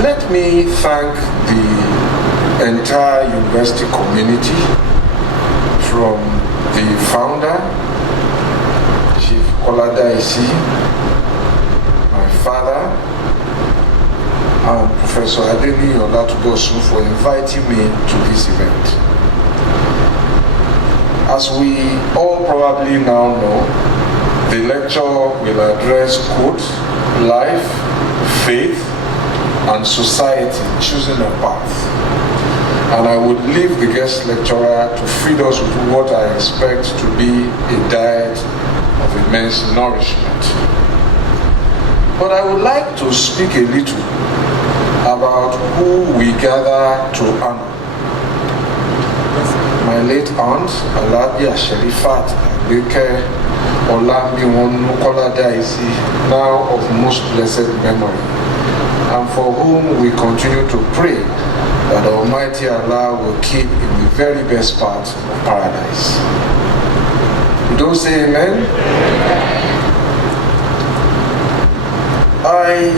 Let me thank the entire university community, from the founder, Chief Kola-Daisi, my father, and Professor Adeni Olatubosu for inviting me to this event. As we all probably now know, the lecture will address quote, life, faith, and society choosing a path. And I would leave the guest lecturer to feed us with what I expect to be a diet of immense nourishment. But I would like to speak a little about who we gather to honor. My late aunt, Raji Sherifat Agbeke Kola-Daisi, now of most blessed memory, and for whom we continue to pray that Almighty Allah will keep in the very best part of paradise. You don't say amen? I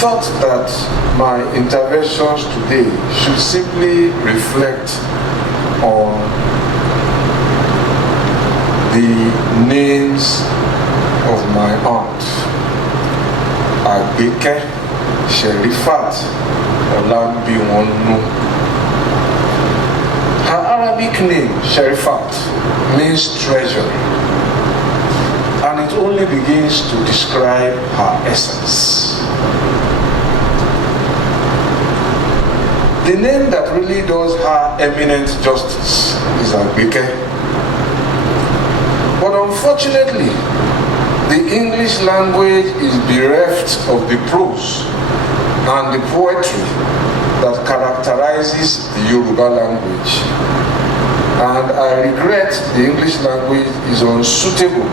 thought that my interventions today should simply reflect on the names of my aunt, Agbeke Sherifat Kola-Daisi. Her Arabic name, Sherifat, means treasure, and it only begins to describe her essence. The name that really does her eminent justice is Agbeke. But unfortunately, the English language is bereft of the prose and the poetry that characterizes the Yoruba language. And I regret the English language is unsuitable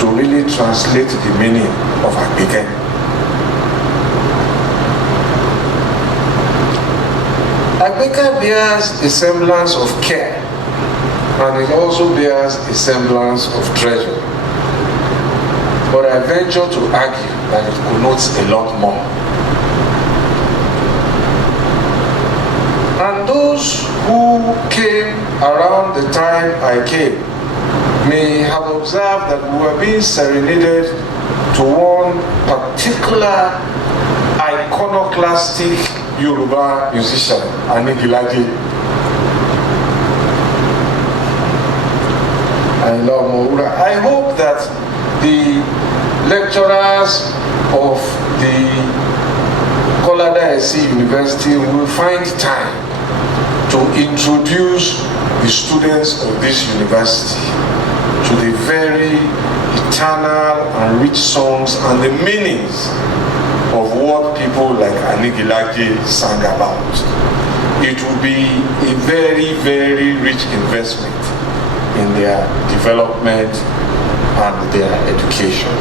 to really translate the meaning of Agbeke. Agbeke bears a semblance of care, and it also bears a semblance of treasure. But I venture to argue that it connotes a lot more. And those who came around the time I came may have observed that we were being serenaded to one particular iconoclastic Yoruba musician, Raji. I hope that the lecturers of the Kola-Daisi University will find time to introduce the students of this university to the very eternal and rich songs and the meanings of what people like Raji sang about. It will be a very, very rich investment in their development and their education.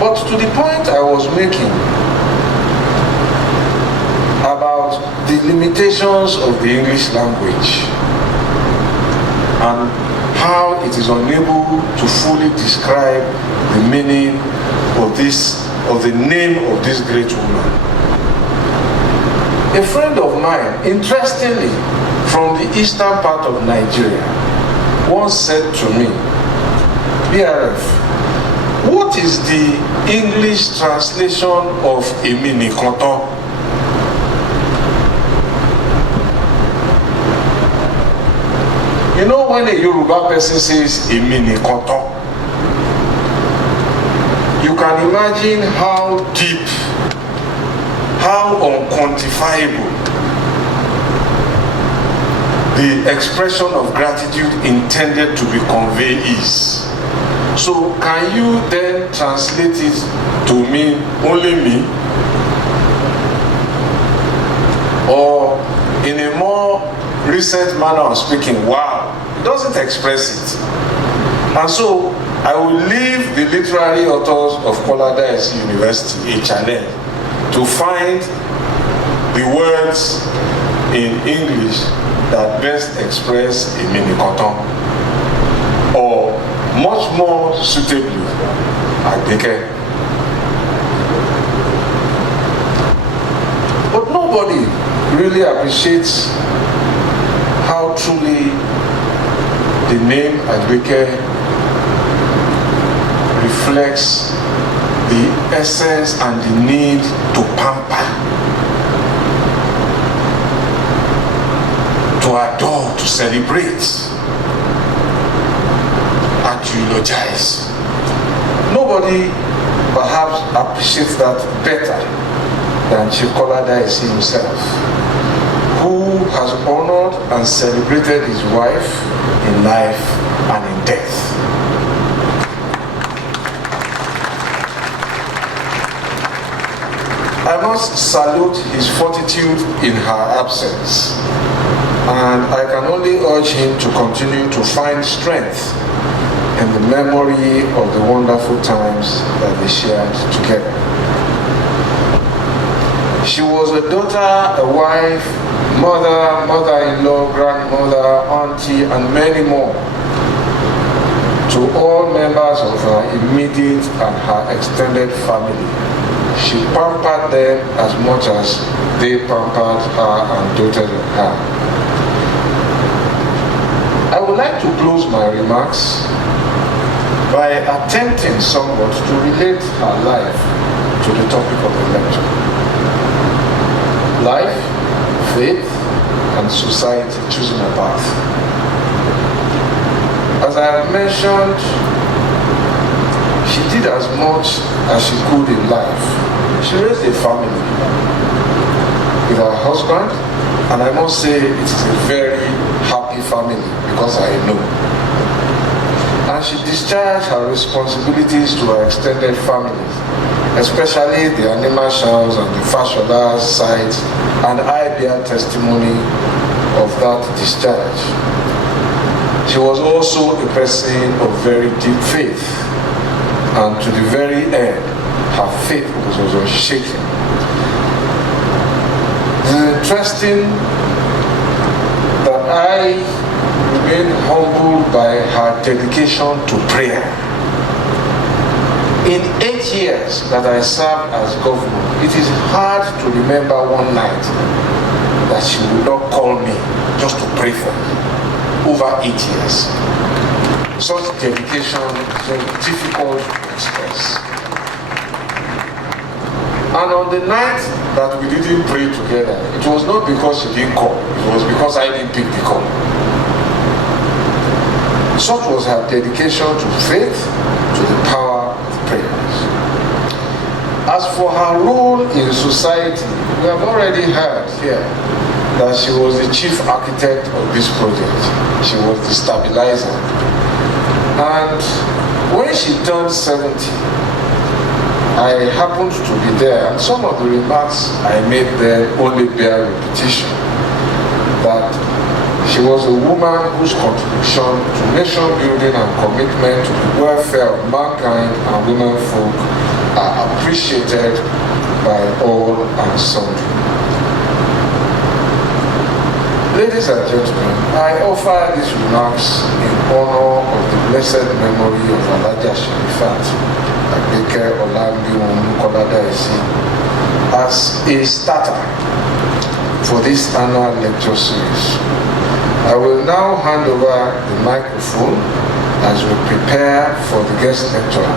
But to the point I was making about the limitations of the English language and how it is unable to fully describe the meaning of the name of this great woman. A friend of mine, interestingly, from the eastern part of Nigeria, once said to me, BRF, what is the English translation of Emini Koto? You know, when a Yoruba person says Emini Koto, you can imagine how deep, how unquantifiable the expression of gratitude intended to be conveyed is. So can you then translate it to mean only me? Or in a more recent manner of speaking, wow, it doesn't express it. And so I will leave the literary authors of Kola-Daisi University a challenge to find the words in English that best express a mini cotton, or much more suitably, Agbeke. nobody really appreciates how truly the name Agbeke reflects the essence and the need to pamper, to adore, to celebrate, and to eulogize. Nobody perhaps appreciates that better than Chief Kola-Daisi himself, who has honored and celebrated his wife in life and in death. I must salute his fortitude in her absence, and I can only urge him to continue to find strength in the memory of the wonderful times that they shared together. She was a daughter, a wife, mother, mother-in-law, grandmother, auntie, and many more to all members of her immediate and her extended family. She pampered them as much as they pampered her and doted on her. I would like to close my remarks by attempting somewhat to relate her life to the topic of the lecture. Life, faith, and society choosing a path. As I have mentioned, she did as much as she could in life. She raised a family with her husband, and I must say it is a very happy family because I know. And she discharged her responsibilities to her extended family, especially the animal shells and the Fashola sites, and I bear testimony of that discharge. She was also a person of very deep faith, and to the very end, her faith was unshaken. It is interesting that I remain humbled by her dedication to prayer. In 8 years that I served as governor, it is hard to remember one night that she would not call me just to pray for me. Over 8 years. Such dedication is very difficult to express. And on the night that we didn't pray together, it was not because she didn't call, it was because I didn't pick the call. Such was her dedication to faith, to the power of prayers. As for her role in society, we have already heard here that she was the chief architect of this project. She was the stabilizer. And when she turned 70, I happened to be there, and some of the remarks I made there only bear repetition. That she was a woman whose contribution to nation building and commitment to the welfare of mankind and women folk are appreciated by all and sundry. Ladies and gentlemen, I offer these remarks in honor of the blessed memory of Raji Sherifat Agbeke Kola-Daisi as a starter for this annual lecture series. I will now hand over the microphone as we prepare for the guest lecturer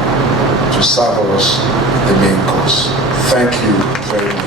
to serve us the main course. Thank you very much.